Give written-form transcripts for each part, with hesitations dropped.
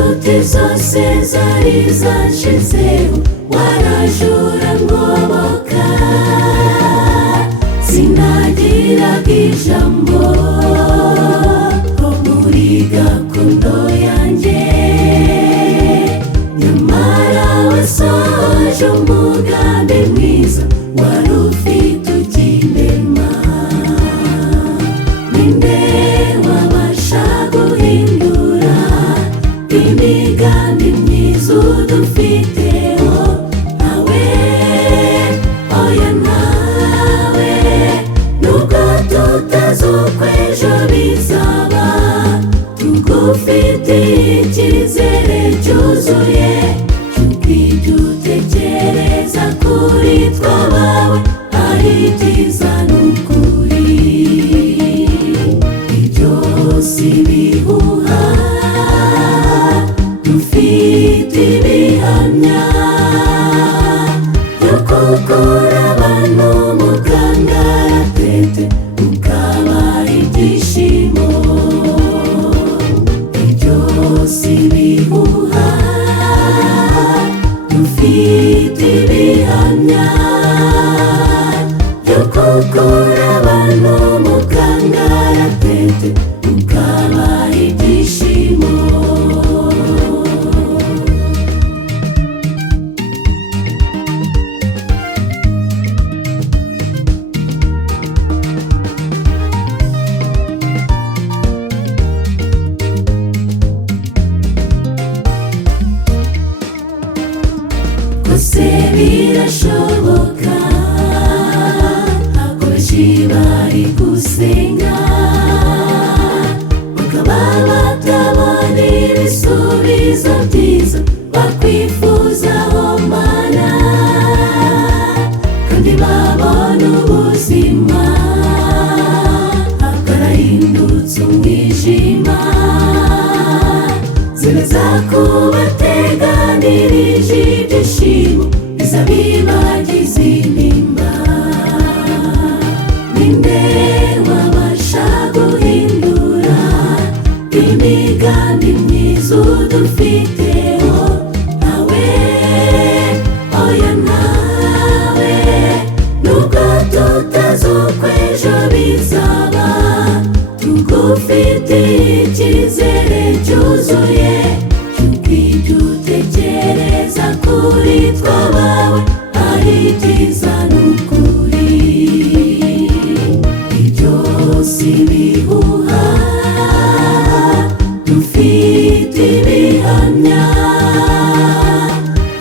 inshuti zose zari zanshizeho warajura ngoboka sinagiraga ijambo muri gakondo yanjye nyamara wasohoje umugambi mwiza wari ufite ukindema ninde wabasha guhindura imigambi myiza udufiteho nawe oya nawe nubwo tutazi uko ejo bizaba tugufitiye icyizere cyuzuye cy'uko ibyo utekereza kuri twabawe ari byiza n'ukuri ibyo si ibihuha dufite ibihamya byo gukura abantu mu kangaratete ukabaha ibyishimo ibyo si ibihuha dufite ibihamya byo gukura abantu mu kangaratete ukabaha ibyishimo kose birashoboka akomeje bari gusenga bakaba batabona ibisubizo byiza bakwifuzaho mana kandi babona ubuzima bwarahindutse umwijima zireza kubateganirije ibyishimo bizabibagiza intimba ninde wabasha guhindura imigambi myiza udufiteho nawe oya nawe nubwo tutazi uko ejo bizaba tugufitiye icyizere cyuzuye cy'uko ibyo utekereza kuri twabawe ari byiza n'ukuri ibyo si ibihuha dufite ibihamya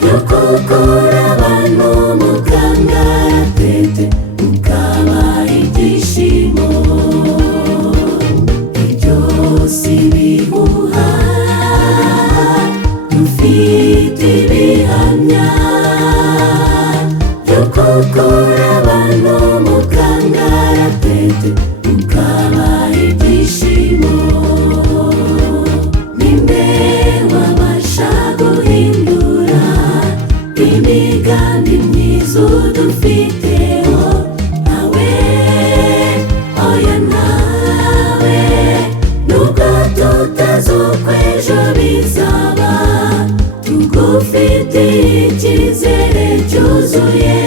byo gukura abantu mu kangaratete ukabaha ibyishimo ibyo si ibihuha dufite ibihamya byo gukura abantu mu kangaratete ukabaha ibyishimo ninde wabasha guhindura imigambi myiza udufiteho nawe oya nawe nubwo tutazi uko ejo bizaba tugufitiye icyizere cyuzuye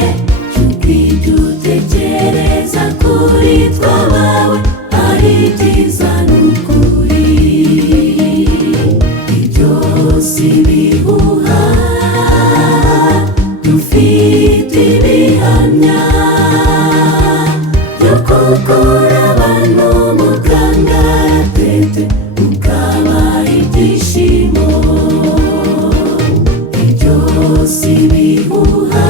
cy'uko ibyo utekereza kuri twabawe ari byiza n'ukuri ibyo si ibihuha dufite ibihamya byo gukura abantu mu kangaratete ukabaha ibyishimo ibyo si ibihuha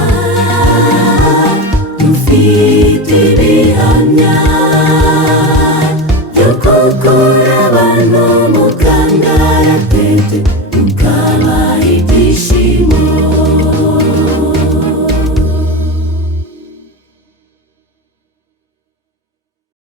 dufite ibihamya byo gukura abantu mu kangaratete ukabaha